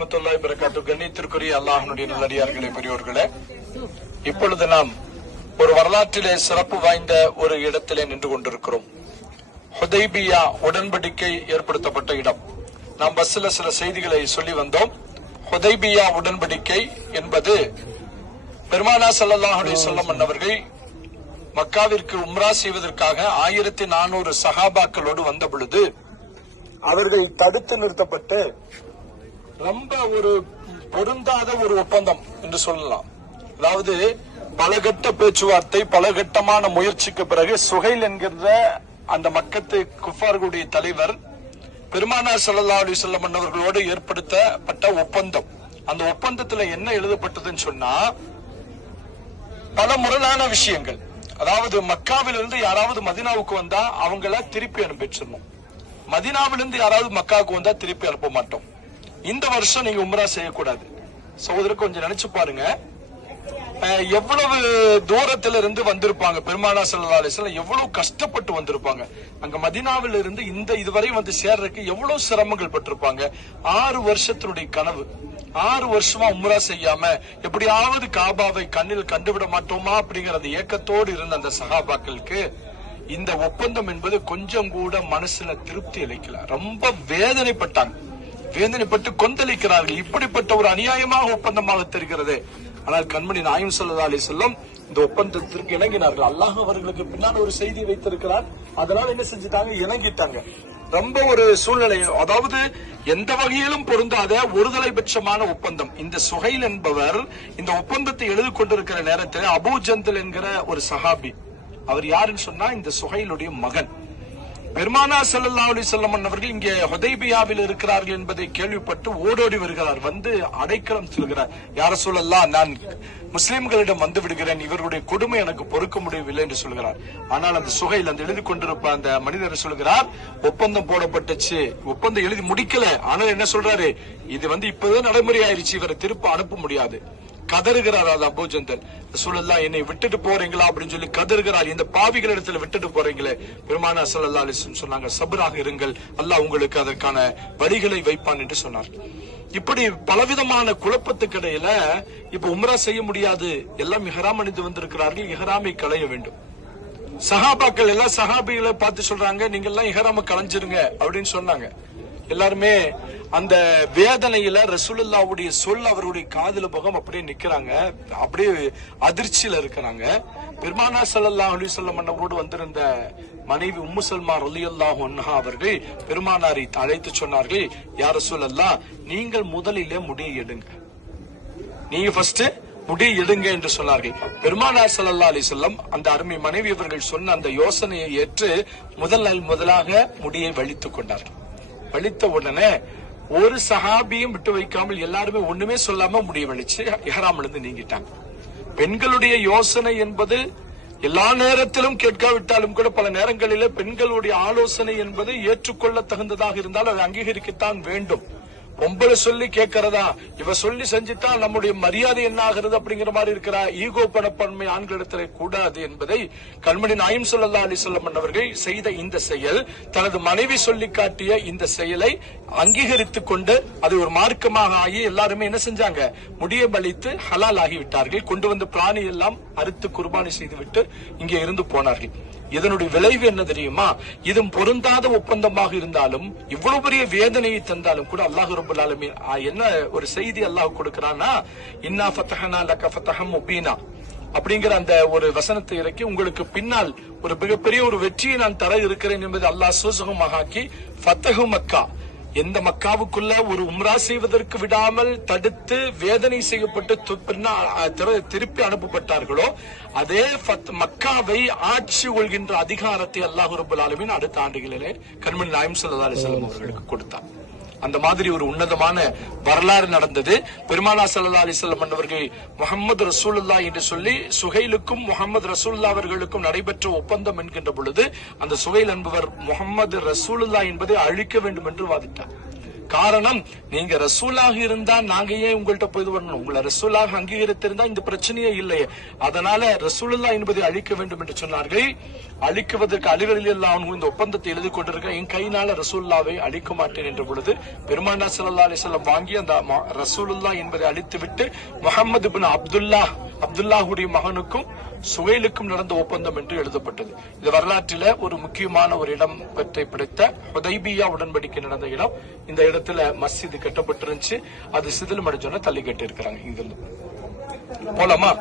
வரஹ்மத்துல்லாஹி பிறக்காத்து கண்ணியத்திற்குரிய அல்லாஹனுடைய நல்லடியார்களே பெரியோர்களே. இப்பொழுது நாம் ஒரு வரலாற்றிலே சிறப்பு வாய்ந்த ஒரு இடத்திலே நின்று கொண்டிருக்கிறோம். ஹுதைபியா உடன்படிக்கை ஏற்படுத்தப்பட்ட இடம். நாம் பஸ்ல சில செய்திகளை சொல்லி வந்தோம். ஹுதைபியா உடன்படிக்கை என்பது பெருமானா சல்லாஹுடைய அலைஹி வஸல்லம் அவர்கள் மக்காவிற்கு உம்ரா செய்வதற்காக ஆயிரத்தி நானூறு சகாபாக்களோடு வந்த பொழுது அவர்கள் தடுத்து நிறுத்தப்பட்டு ரொம்ப ஒரு பொருந்தாத ஒரு ஒப்பந்தம் என்று சொல்லலாம். அதாவது பலகட்ட பேச்சுவார்த்தை பலகட்டமான முயற்சிக்கு பிறகு சுகைல் என்கிற அந்த மக்கத்து குஃபார்களுடைய தலைவர் பெருமானார் சல்லா அலி வஸல்லம் அவர்களோடு ஏற்படுத்தப்பட்ட ஒப்பந்தம். அந்த ஒப்பந்தத்துல என்ன எழுதப்பட்டதுன்னு சொன்னா பல முரணான விஷயங்கள். அதாவது மக்காவிலிருந்து யாராவது மதினாவுக்கு வந்தா அவங்கள திருப்பி அனுப்பிச்சிடணும். மதினாவிலிருந்து யாராவது மக்காவுக்கு வந்தா திருப்பி அனுப்ப மாட்டோம். இந்த வருஷம் நீங்க உம்ரா செய்யக்கூடாது. சகோதரர் கொஞ்சம் நினைச்சு பாருங்க. எவ்வளவு தூரத்துல இருந்து வந்திருப்பாங்க? பெருமானா ஸல்லல்லாஹு எவ்வளவு கஷ்டப்பட்டு வந்திருப்பாங்க? அங்க மதினாவில இருந்து இந்த இதுவரை வந்து சேர்றதுக்கு எவ்வளவு சிரமங்கள் பட்டிருப்பாங்க? ஆறு வருஷத்தினுடைய கனவு. ஆறு வருஷமா உம்ரா செய்யாம எப்படியாவது காபாவை கண்ணில் கண்டுவிட மாட்டோமா அப்படிங்கிற அந்த ஏக்கத்தோடு இருந்த அந்த சகாபாக்களுக்கு இந்த ஒப்பந்தம் என்பது கொஞ்சம் கூட மனசுல திருப்தி அளிக்கல. ரொம்ப வேதனைப்பட்டாங்க. வேதனைப்பட்டு கொந்தளிக்கிறார்கள். இப்படிப்பட்ட ஒரு அநியாயமாக ஒப்பந்தமாக தெரிகிறது. ஆனால் கண்மணி நாயும் சொல்லதா அலி செல்லம் இந்த ஒப்பந்தத்திற்கு இணங்கினார்கள். அல்லாஹ் அவர்களுக்கு பின்னால் ஒரு செய்தி வைத்திருக்கிறார். அதனால என்ன செஞ்சுட்டாங்க? இணங்கிட்டாங்க. ரொம்ப ஒரு சூழ்நிலை. அதாவது எந்த வகையிலும் பொருந்தாத ஒருதலை பட்சமான ஒப்பந்தம். இந்த சுகைல் என்பவர் இந்த ஒப்பந்தத்தை எழுதி கொண்டிருக்கிற நேரத்தில் அபூ ஜந்தல் என்கிற ஒரு சஹாபி. அவர் யாருன்னு சொன்னா இந்த சுகைலுடைய மகன். பெருமானா ஸல்லல்லாஹு அலி செல்லம் அவர்கள் இங்கே ஹுதைபியாவில் இருக்கிறார்கள் என்பதை கேள்விப்பட்டு ஓடோடி வருகிறார் வந்து அடைக்கலம் செல்கிறார். யார சொல்லலாம் நான் முஸ்லிம்களிடம் வந்து விடுகிறேன் இவர்களுடைய கொடுமை எனக்கு பொறுக்க முடியவில்லை என்று சொல்கிறார். ஆனால் அந்த சுகையில் அந்த எழுதி கொண்டிருப்ப அந்த மனிதர் சொல்கிறார்? ஒப்பந்தம் போடப்பட்டுச்சு ஒப்பந்தம் எழுதி முடிக்கல ஆனால் என்ன சொல்றாரு? இது வந்து இப்பதான் நடைமுறை ஆயிருச்சு இவரை திருப்ப அனுப்ப முடியாது. கதறுகிறார் அது அபூஜந்தல் சூழல்லா என்னை விட்டுட்டு போறீங்களா? அப்படின்னு சொல்லி கதறுகிறார். இந்த பாவிகள் இடத்துல விட்டுட்டு போறீங்களே. பெருமான ஸல்லல்லாஹு அலைஹி சொன்னாங்க சபராக இருங்கள். அல்லாஹ் உங்களுக்கு அதற்கான வழிகளை வைப்பான் என்று சொன்னார். இப்படி பலவிதமான குழப்பத்துக்கு இடையில இப்ப உம்ரா செய்ய முடியாது. எல்லாம் இஹராம் அணிந்து வந்திருக்கிறார்கள். இஹராமை களைய வேண்டும். சஹாபாக்கள் எல்லாம் சஹாபிகளை பார்த்து சொல்றாங்க நீங்க எல்லாம் இஹராம கலைஞ்சிருங்க அப்படின்னு சொன்னாங்க. எல்லாருமே அந்த வேதனையில ரசூலுல்லாவுடைய சொல் அவருடைய காதல முகம் அப்படியே நிக்கிறாங்க. அப்படியே அதிர்ச்சியில இருக்கிறாங்க. பெருமானா சல்லா அலி வஸல்லம் அன்னவரோடு வந்திருந்த மனைவி உம்மு சல்மா அல்லாஹ் அன்ஹா அவர்கள் பெருமானாரை அழைத்து சொன்னார்கள் யார் சொல்லல்லா நீங்கள் முதலிலே முடியை எடுங்க. நீங்க ஃபர்ஸ்ட் முடி எடுங்க என்று சொன்னார்கள். பெருமானார் ஸல்லல்லாஹு அலி வஸல்லம் அந்த அருமை மனைவி அவர்கள் சொன்ன அந்த யோசனையை ஏற்று முதல் நாள் முதலாக முடியை வலித்துக் கொண்டார்கள். வலித்த உடனே ஒரு சஹாபியும் விட்டு வைக்காமல் எல்லாருமே ஒண்ணுமே சொல்லாம முடிய வலிச்சு இருந்து நீங்கிட்டாங்க. பெண்களுடைய யோசனை என்பது எல்லா நேரத்திலும் கேட்காவிட்டாலும் கூட பல நேரங்களிலே பெண்களுடைய ஆலோசனை என்பது ஏற்றுக்கொள்ள தகுந்ததாக இருந்தால் அதை அங்கீகரிக்கத்தான் வேண்டும். பொம்பளை சொல்லி கேட்கறதா? இவ சொல்லி செஞ்சுட்டா நம்முடைய மரியாதை என்ன ஆகிறது அப்படிங்கிற மாதிரி இருக்கிறா? ஈகோ பணப்பன்மை ஆண்களிடத்தில் கூடாது என்பதை கண்மணி நாயம் சொல்லல்லா அலிசல்லம் அவர்கள் செய்த இந்த செயல் தனது மனைவி சொல்லி காட்டிய இந்த செயலை அங்கீகரித்துக் கொண்டு அது ஒரு மார்க்கமாக ஆகி எல்லாருமே என்ன செஞ்சாங்க? முடிய பலித்து ஹலால் ஆகிவிட்டார்கள். கொண்டு வந்து பிராணி எல்லாம் அறுத்து குர்பானி செய்துவிட்டு இங்கே இருந்து போனார்கள். இதனுடைய விளைவு என்ன தெரியுமா? இது பொருந்தாத ஒப்பந்தமாக இருந்தாலும் இவ்வளவு பெரிய வேதனையை தந்தாலும் கூட அல்லாஹ் ரபுல் ஆலமீன். என்ன ஒரு செய்தி அல்லாஹ் கொடுக்கிறான்னா இன்னா ஃபத்தஹனா லக ஃபத்தஹம் முபீனா. அப்படிங்கிற அந்த ஒரு வசனத்தை இறக்கி உங்களுக்கு பின்னால் ஒரு மிகப்பெரிய ஒரு வெற்றியை நான் தர இருக்கிறேன் என்பது அல்லாஹ் சூசகமாக ஆக்கி ஃபத்தஹு மக்கா. எந்த மக்காவுக்குள்ள ஒரு உம்ரா செய்வதற்கு விடாமல் தடுத்து வேதனை செய்யப்பட்டு திருப்பி அனுப்பப்பட்டார்களோ அதே மக்காவை ஆட்சி கொள்கின்ற அதிகாரத்தை அல்லாஹு ரபுல் ஆலமீன் அடுத்த ஆண்டுகளிலே கண்மணி நாயம் சல்லா அலிஸ்லாம் அவர்களுக்கு கொடுத்தார் அந்த மாதிரி ஒரு உன்னதமான வரலாறு நடந்தது. பெருமானா சல்லா அலிசல்லம் அவர்கள் முகமது ரசூல்லா என்று சொல்லி சுகைலுக்கும் முகமது ரசூல்லா அவர்களுக்கும் நடைபெற்ற ஒப்பந்தம் என்கின்ற பொழுது அந்த சுகைல் என்பவர் முகமது ரசூலுல்லா என்பதை அழிக்க வேண்டும் என்று வாதிட்டார். காரணம் நீங்க ரசூலாக இருந்தா நாங்க ஏன் உங்கள்ட்ட போய் வரணும்? உங்களை ரசூலாக அங்கீகரித்திருந்தா இந்த பிரச்சனையே இல்லையே. அதனால ரசூலுல்லா என்பதை அழிக்க வேண்டும் என்று சொன்னார்கள். அழிக்குவதற்கு அலிகளில் எல்லாம் இந்த ஒப்பந்தத்தை எழுதி கொண்டிருக்க என் கையினால ரசூல்லாவை அழிக்க மாட்டேன் என்ற பொழுது பெருமாண்டா சல்லா அலிசல்லம் வாங்கி அந்த ரசூலுல்லா என்பதை அழித்து விட்டு முகமது பின் அப்துல்லா அப்துல்லாஹுடைய மகனுக்கும் சுவேலுக்கும் நடந்த ஒப்பந்தம் என்று எழுதப்பட்டது. இந்த வரலாற்றில ஒரு முக்கியமான ஒரு இடம் பற்றி பிடித்த உடன்படிக்கை நடந்த இடம். இந்த இடம் இடத்துல மஸ்ஜித் கட்டப்பட்டிருந்துச்சு அது சிதிலம் அடைஞ்சோன்னா தள்ளி கட்டி இருக்கிறாங்க இங்கிருந்து. போலாமா?